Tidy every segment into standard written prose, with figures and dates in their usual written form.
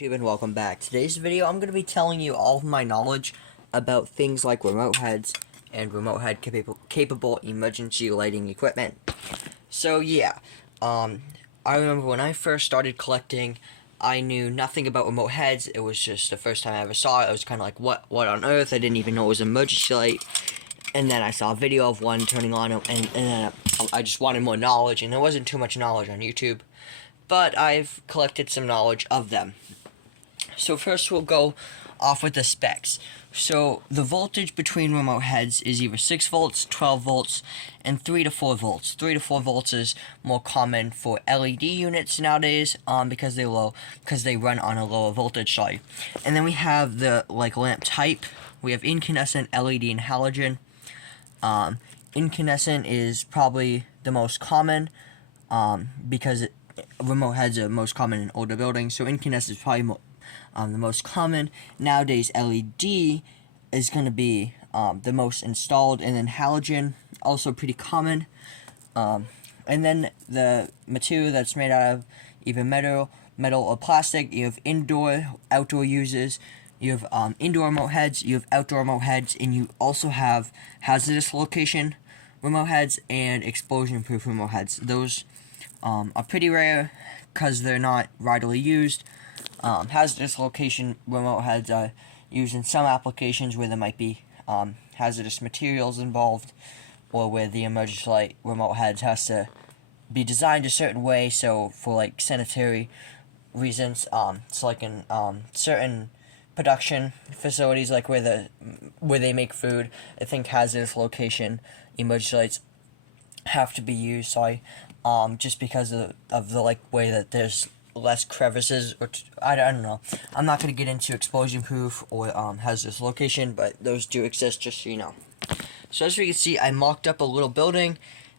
YouTube and welcome back. Today's video I'm going to be telling you all of my knowledge about things like remote heads and remote head capable emergency lighting equipment. So yeah, I remember when I first started collecting, I knew nothing about remote heads. It was just the first time I ever saw it. I was kind of like, what on earth? I didn't even know it was an emergency light. And then I saw a video of one turning on, and then I just wanted more knowledge, and there wasn't too much knowledge on YouTube. But I've collected some knowledge of them. So first we'll go off with the specs. So the voltage between remote heads is either 6 volts, 12 volts, and 3 to 4 volts. 3 to 4 volts is more common for LED units nowadays, because they run on a lower voltage side. And then we have the lamp type. We have incandescent, LED, and halogen. Incandescent is probably the most common, because remote heads are most common in older buildings, so incandescent is probably the most common. Nowadays, LED is going to be the most installed, and then halogen, also pretty common. And then the material that's made out of either metal or plastic. You have indoor, outdoor users. You have indoor remote heads, you have outdoor remote heads, and you also have hazardous location remote heads and explosion-proof remote heads. Those are pretty rare because they're not widely used. Hazardous location remote heads are used in some applications where there might be hazardous materials involved, or where the emergency light remote heads has to be designed a certain way, so for sanitary reasons. So in certain production facilities, like where they make food, I think hazardous location emergency lights have to be used. Just because of the way that there's less crevices, or I don't know. I'm not gonna get into explosion proof or hazardous location, but those do exist, just so you know. So as we can see, I mocked up a little building,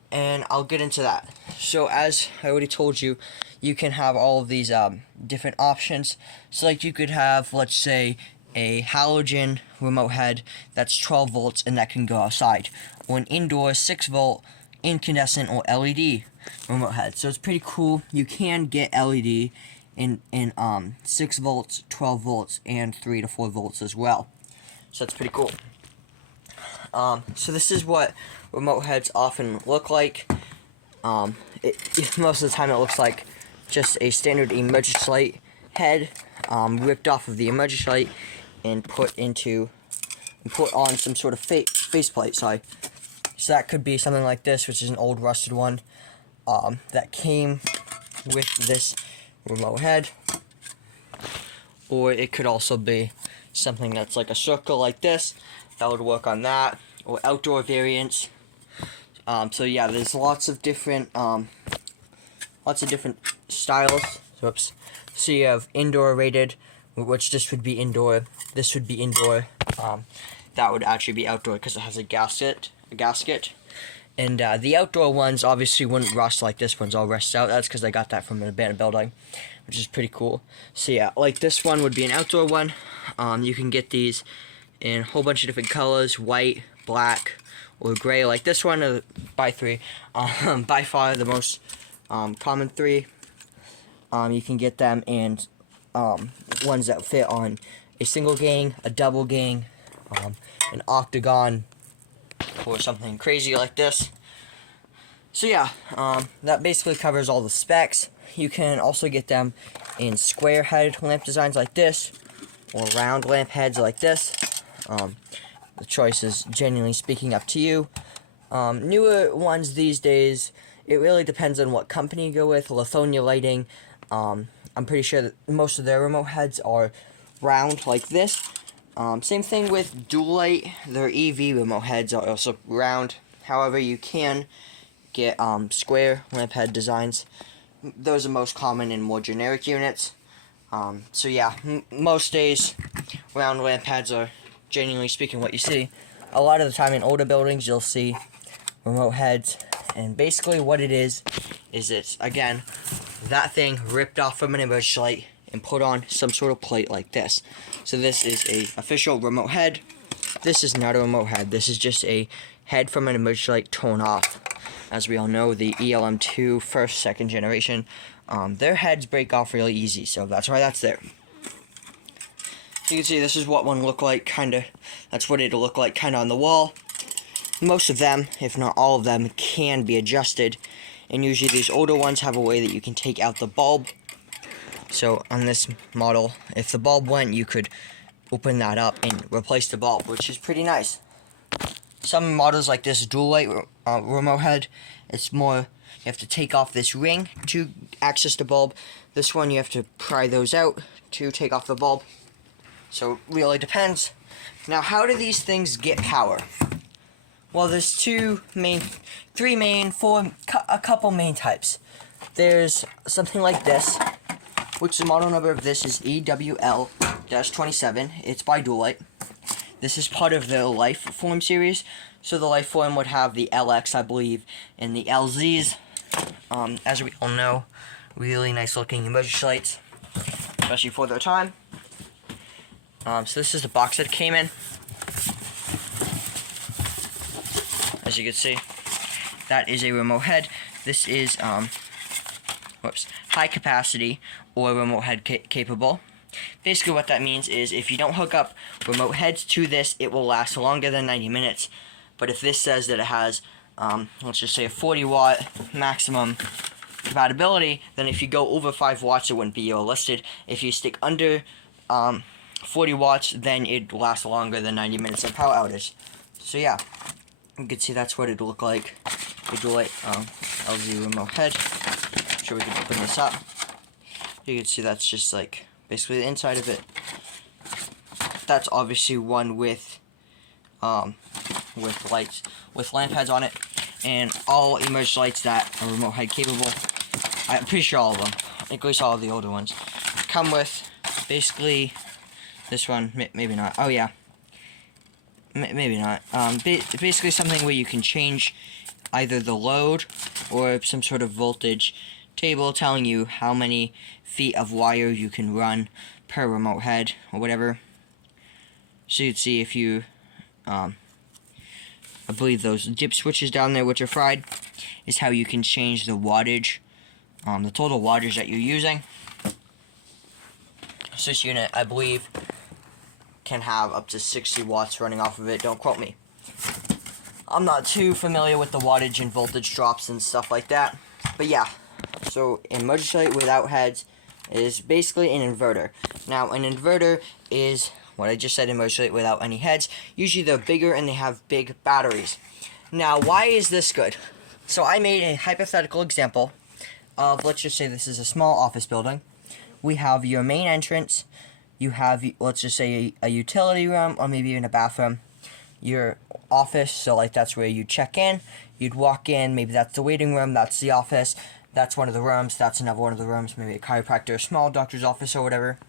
and I'll get into that. So as I already told you, you can have all of these different options. So you could have, let's say, a halogen remote head that's 12 volts and that can go outside, or an indoor 6 volt incandescent or LED remote head. So it's pretty cool. You can get LED in 6 volts, 12 volts, and 3 to 4 volts as well. So that's pretty cool. So this is what remote heads often look like. Most of the time it looks like just a standard emergency light head, ripped off of the emergency light and put on some sort of faceplate. So that could be something like this, which is an old rusted one that came with this remote head, or it could also be something that's like a circle like this. That would work on that, or outdoor variants. So yeah, there's lots of different styles. Whoops. So you have indoor rated, which this would be indoor. This would be indoor. That would actually be outdoor because it has a gasket. And the outdoor ones obviously wouldn't rust like this one's all rusted out. That's because I got that from an abandoned building, which is pretty cool. So yeah, this one would be an outdoor one. You can get these in a whole bunch of different colors: white, black, or gray. Like this one, by far the most common 3. You can get them in ones that fit on a single gang, a double gang, an octagon, or something crazy like this. So yeah, that basically covers all the specs. You can also get them in square headed lamp designs like this, or round lamp heads like this. The choice is, genuinely speaking, up to you. Newer ones these days, it really depends on what company you go with. Lithonia Lighting, I'm pretty sure that most of their remote heads are round like this. Same thing with Dual-Light. Their EV remote heads are also round. However, you can get square lamp head designs. Those are most common in more generic units. So yeah, most days round lamp heads are, genuinely speaking, what you see. A lot of the time in older buildings you'll see remote heads, and basically what it is it's, again, that thing ripped off from an emergency light and put on some sort of plate like this. So this is a official remote head. This is not a remote head. This is just a head from an emergency light torn off. As we all know, the ELM2 first, second generation, their heads break off really easy, so that's why that's there. You can see this is what one looked like, kinda. That's what it'll look like, kinda on the wall. Most of them, if not all of them, can be adjusted. And usually these older ones have a way that you can take out the bulb. So on this model, if the bulb went, you could open that up and replace the bulb, which is pretty nice. Some models like this dual light remote head, it's more, you have to take off this ring to access the bulb. This one you have to pry those out to take off the bulb. So it really depends. Now, how do these things get power? Well, there's a couple main types. There's something like this, which the model number of this is EWL-27. It's by Dual-Light. This is part of the Lifeform series. So the Lifeform would have the LX, I believe, and the LZs. As we all know, really nice looking emergency lights, especially for their time. So this is the box that it came in. As you can see, that is a remote head. This is high capacity or remote head capable. Basically what that means is if you don't hook up remote heads to this, it will last longer than 90 minutes. But if this says that it has, let's just say a 40 watt maximum compatibility, then if you go over 5 watts, it wouldn't be listed. If you stick under 40 watts, then it lasts longer than 90 minutes of power outage. So yeah, you can see that's what it'd look like. The Dual-Light LZ remote head. Sure, we can open this up. You can see that's just like basically the inside of it. That's obviously one with lights, with lamp heads on it, and all emergency lights that are remote head capable. I'm pretty sure all of them, at least all of the older ones, come with basically this one. Maybe not. Oh yeah, maybe not. Basically something where you can change either the load or some sort of voltage table telling you how many feet of wire you can run per remote head or whatever. So you'd see if you, I believe those dip switches down there which are fried is how you can change the wattage, the total wattage that you're using. So this unit, I believe, can have up to 60 watts running off of it. Don't quote me. I'm not too familiar with the wattage and voltage drops and stuff like that. But yeah, so an emergency light without heads is basically an inverter. Now, an inverter is what I just said, emergency light without any heads. Usually they're bigger and they have big batteries. Now, why is this good? So I made a hypothetical example of, let's just say this is a small office building. We have your main entrance. You have, let's just say, a utility room or maybe even a bathroom. Your office, so like that's where you check in. You'd walk in, maybe that's the waiting room, that's the office, that's one of the rooms, that's another one of the rooms, maybe a chiropractor, a small doctor's office or whatever.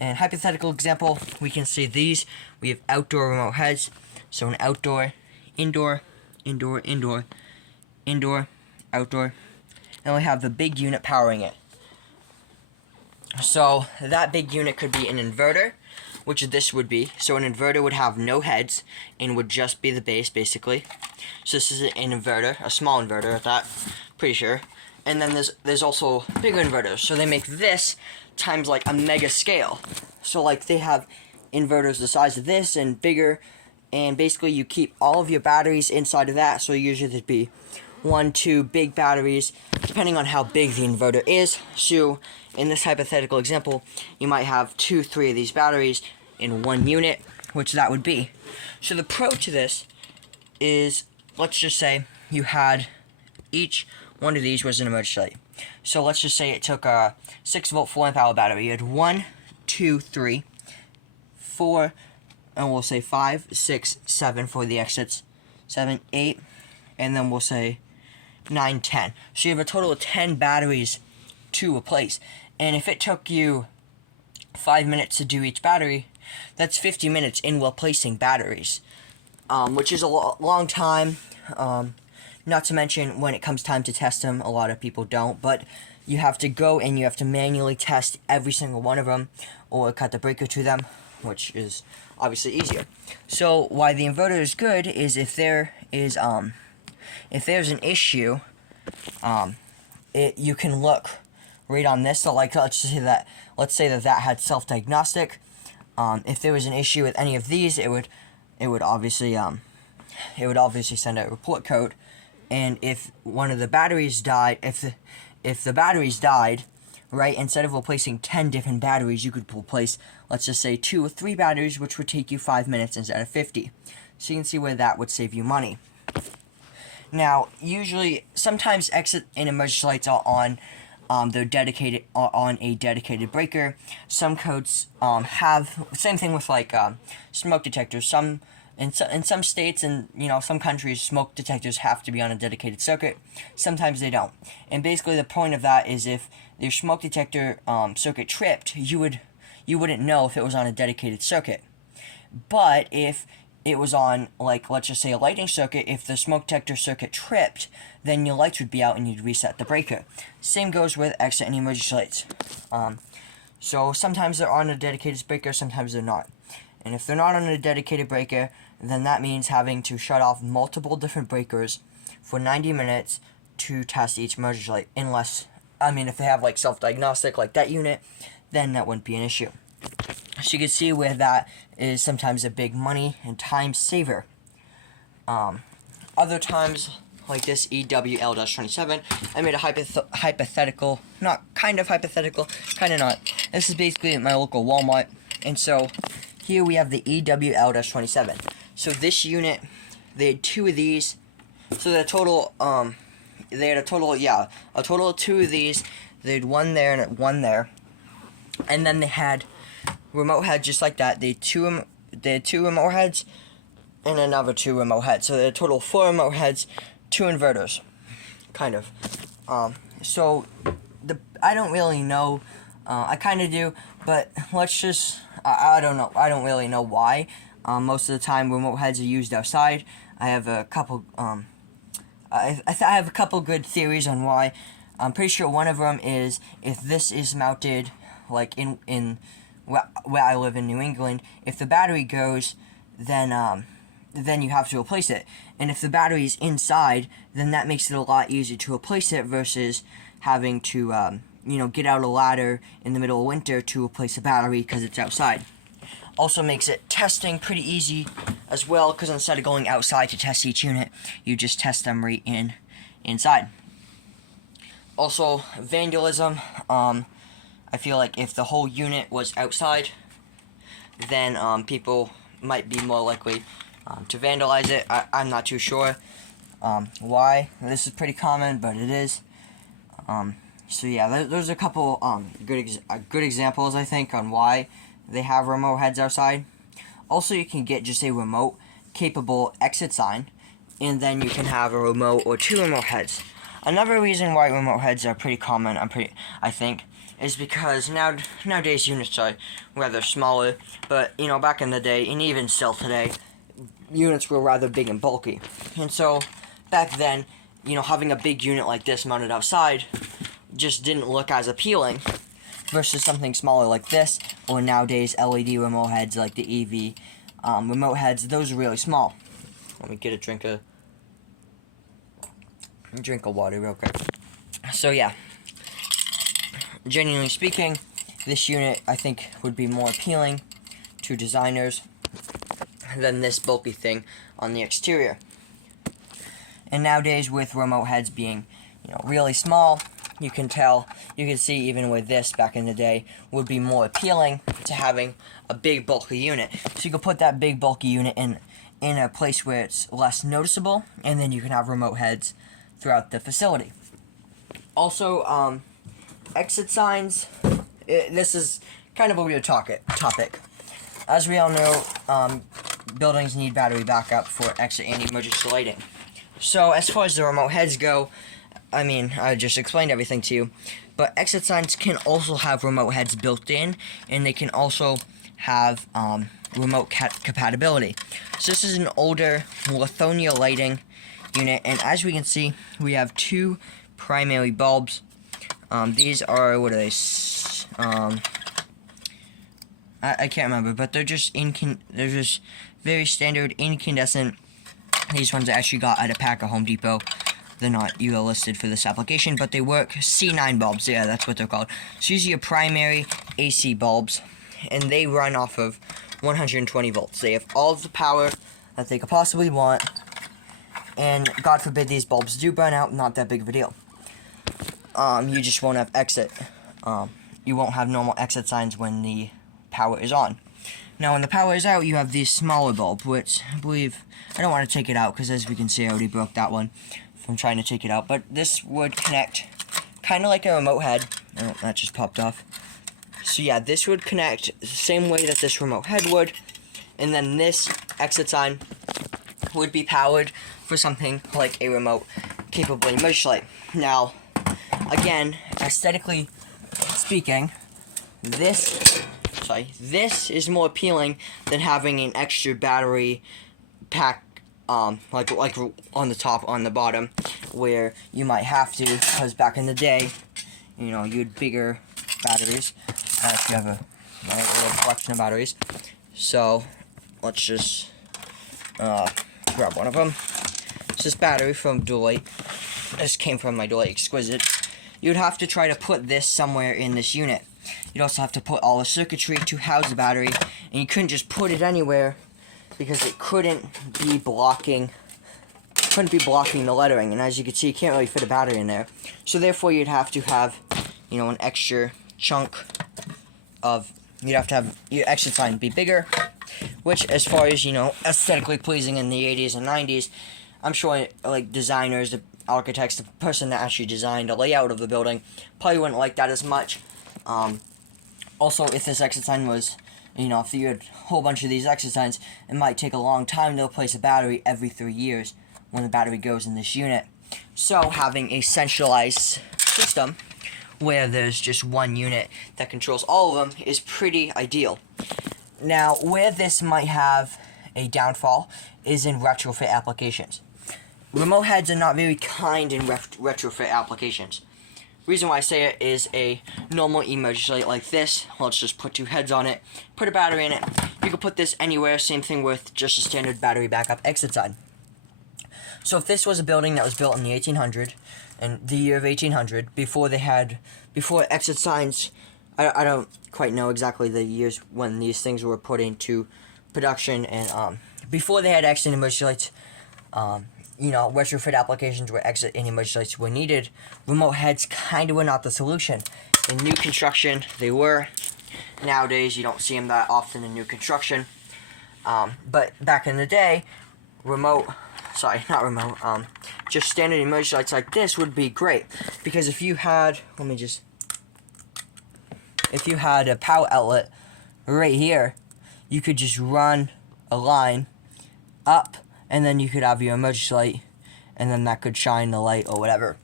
And hypothetical example, we can see these. We have outdoor remote heads, so an outdoor, indoor, indoor, indoor, indoor, outdoor, and we have the big unit powering it. So that big unit could be an inverter, which this would be. So an inverter would have no heads and would just be the base, basically. So this is an inverter, a small inverter at that, pretty sure. And then there's also bigger inverters. So they make this times like a mega scale. So like they have inverters the size of this and bigger, and basically you keep all of your batteries inside of that. So usually there'd be 1, 2 big batteries, depending on how big the inverter is. So in this hypothetical example, you might have 2, 3 of these batteries in one unit, which that would be. So the pro to this is, let's just say you had each one of these was an emergency light. So let's just say it took a 6-volt 4-amp-hour battery. You had 1, 2, 3, 4, and we'll say 5, 6, 7 for the exits, 7, 8, and then we'll say 9, 10. So you have a total of 10 batteries to replace. And if it took you 5 minutes to do each battery, that's 50 minutes in replacing batteries, which is a long time. Not to mention, when it comes time to test them, a lot of people don't, but you have to go and you have to manually test every single one of them, or cut the breaker to them, which is obviously easier. So why the inverter is good is if there's an issue, you can look right on this. So like let's say that had self-diagnostic. If there was an issue with any of these, it would obviously send out a report code. And if one of the batteries died, if the batteries died, right, instead of replacing 10 different batteries, you could replace, let's just say, 2 or 3 batteries, which would take you 5 minutes instead of 50. So you can see where that would save you money. Now, usually, sometimes exit and emergency lights are on. They're dedicated on a dedicated breaker. Some codes have same thing with like smoke detectors. In some states and some countries, smoke detectors have to be on a dedicated circuit. Sometimes they don't. And basically, the point of that is if your smoke detector circuit tripped, you wouldn't know if it was on a dedicated circuit. But if it was on, like, let's just say a lighting circuit, if the smoke detector circuit tripped, then your lights would be out and you'd reset the breaker. Same goes with exit and emergency lights. So sometimes they're on a dedicated breaker, sometimes they're not. And if they're not on a dedicated breaker, then that means having to shut off multiple different breakers for 90 minutes to test each emergency light. If they have like self-diagnostic like that unit, then that wouldn't be an issue. So you can see where that is sometimes a big money and time saver. Other times, like this EWL-27, I made a hypothetical, not kind of hypothetical, kind of not. This is basically at my local Walmart, and so here we have the EWL-27. So this unit, they had 2 of these, so the total, they had a total of 2 of these. They had 1 there and 1 there, and then they had remote heads just like that. They had 2 remote heads and another 2 remote heads. So they had a total of 4 remote heads, 2 inverters, kind of. So I don't really know. I kind of do, but let's just. I don't know. I don't really know why. Most of the time, remote heads are used outside. I have a couple. I have a couple good theories on why. I'm pretty sure one of them is if this is mounted like in where I live in New England, if the battery goes, then you have to replace it. And if the battery is inside, then that makes it a lot easier to replace it versus having to get out a ladder in the middle of winter to replace a battery because it's outside. Also makes it testing pretty easy as well, because instead of going outside to test each unit, you just test them right inside. Also, vandalism. I feel like if the whole unit was outside, then people might be more likely to vandalize it. I'm not too sure why. This is pretty common, but it is. So yeah, there's a couple good examples, I think, on why they have remote heads outside. Also, you can get just a remote capable exit sign, and then you can have a remote or 2 remote heads. Another reason why remote heads are pretty common, I think, is because nowadays units are rather smaller, but back in the day, and even still today, units were rather big and bulky. And so back then, having a big unit like this mounted outside just didn't look as appealing versus something smaller like this, or nowadays LED remote heads like the EV remote heads. Those are really small. Let me get a drink of water real quick. So yeah, genuinely speaking, this unit I think would be more appealing to designers than this bulky thing on the exterior. And nowadays, with remote heads being really small, you can see even with this back in the day would be more appealing to having a big bulky unit. So you can put that big bulky unit in a place where it's less noticeable, and then you can have remote heads throughout the facility. Also, exit signs. This is kind of a weird topic. As we all know, buildings need battery backup for exit and emergency lighting. So as far as the remote heads go, I just explained everything to you, but exit signs can also have remote heads built in, and they can also have remote compatibility. So this is an older Lithonia lighting unit, and as we can see, we have 2 primary bulbs. These are, what are they? I can't remember, but they're just very standard incandescent. These ones I actually got at a pack at Home Depot. They're not UL listed for this application, but they work. C9 bulbs, yeah, that's what they're called. So these are your primary AC bulbs, and they run off of 120 volts. They have all of the power that they could possibly want, and God forbid these bulbs do burn out, not that big of a deal. You just won't have exit. You won't have normal exit signs when the power is on. Now, when the power is out, you have these smaller bulb, which I believe, I don't want to take it out, because as we can see, I already broke that one from trying to take it out, but this would connect kind of like a remote head. Oh, that just popped off. So yeah, this would connect the same way that this remote head would, and then this exit sign would be powered for something like a remote capable emergency light. Now, again, aesthetically speaking, this is more appealing than having an extra battery pack, like on the top, on the bottom, where you might have to, because back in the day, you know, you had bigger batteries. If you have a little collection of batteries. So, let's just grab one of them. It's this battery from Dually. This came from my Dually Exquisite. You'd have to try to put this somewhere in this unit. You'd also have to put all the circuitry to house the battery, and you couldn't just put it anywhere because it couldn't be blocking the lettering. And as you can see, you can't really fit a battery in there. So therefore, you'd have to have, you know, an extra chunk of, you'd have to have your exit sign be bigger, which, as far as, you know, aesthetically pleasing in the 80s and 90s, I'm sure, like, designers, the architects, the person that actually designed the layout of the building probably wouldn't like that as much. Also, if this exit sign was, you know, if you had a whole bunch of these exit signs, it might take a long time to replace a battery every 3 years when the battery goes in this unit. So, having a centralized system where there's just one unit that controls all of them is pretty ideal. Now, where this might have a downfall is in retrofit applications. Remote heads are not very kind in retrofit applications. Reason why I say it is a normal emergency light like this. Let's just put 2 heads on it, put a battery in it. You can put this anywhere, same thing with just a standard battery backup exit sign. So if this was a building that was built in the 1800s, in the year of 1800, before exit signs, I don't quite know exactly the years when these things were put into production, and before they had exit and emergency lights, you know, retrofit applications where exit and emergency lights were needed, remote heads kind of were not the solution. In new construction, they were. Nowadays, you don't see them that often in new construction. But back in the day, just standard emergency lights like this would be great. Because if you had, if you had a power outlet right here, you could just run a line up, and then you could have your emergency light, and then that could shine the light or whatever.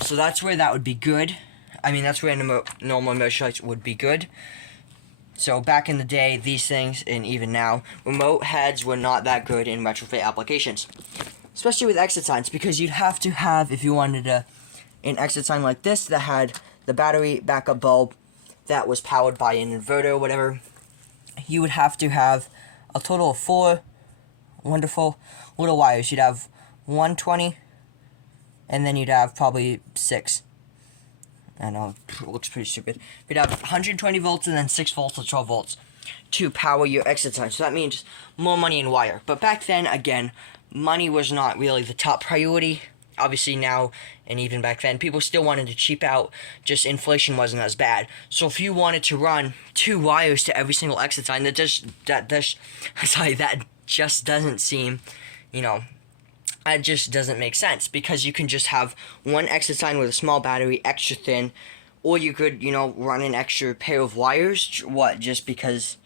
So that's where that would be good. I mean, that's where normal emergency lights would be good. So back in the day, these things, and even now, remote heads were not that good in retrofit applications. Especially with exit signs, because you'd have to have, if you wanted an exit sign like this that had the battery backup bulb that was powered by an inverter or whatever, you would have to have a total of 4 wonderful little wires. You'd have 120, and then you'd have probably 6. I know, it looks pretty stupid. You'd have 120 volts and then 6 volts or 12 volts to power your exit sign. So that means more money in wire. But back then, again, money was not really the top priority. Obviously now, and even back then, people still wanted to cheap out. Just inflation wasn't as bad. So if you wanted to run 2 wires to every single exit sign, that just doesn't seem, you know, it just doesn't make sense, because you can just have one exit sign with a small battery, extra thin, or you could, you know, run an extra pair of wires, just because,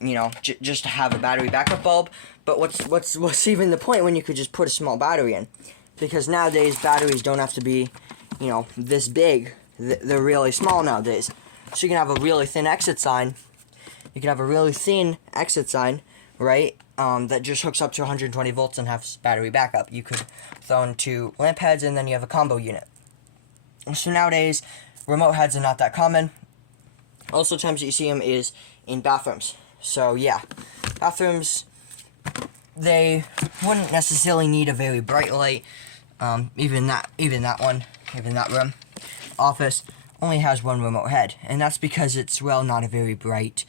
you know, just to have a battery backup bulb. But what's even the point when you could just put a small battery in? Because nowadays, batteries don't have to be, you know, this big. They're really small nowadays. So you can have a really thin exit sign. You can have a really thin exit sign, right? That just hooks up to 120 volts and has battery backup. You could throw in 2 lamp heads, and then you have a combo unit. So nowadays, remote heads are not that common. Also, times that you see them is in bathrooms. So yeah, bathrooms, they wouldn't necessarily need a very bright light. Even that room. Office only has one remote head, and that's because it's, well, not a very bright,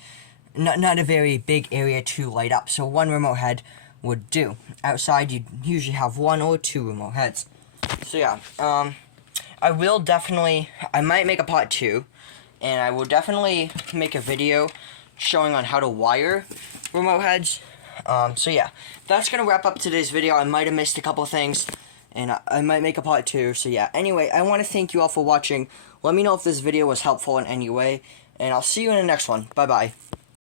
not a very big area to light up, so one remote head would do. Outside, you'd usually have one or two remote heads. So yeah, I might make a part 2, and I will definitely make a video showing on how to wire remote heads. So yeah, that's gonna wrap up today's video. I might have missed a couple things, and I might make a part 2, so yeah. Anyway, I want to thank you all for watching. Let me know if this video was helpful in any way, and I'll see you in the next one. Bye-bye.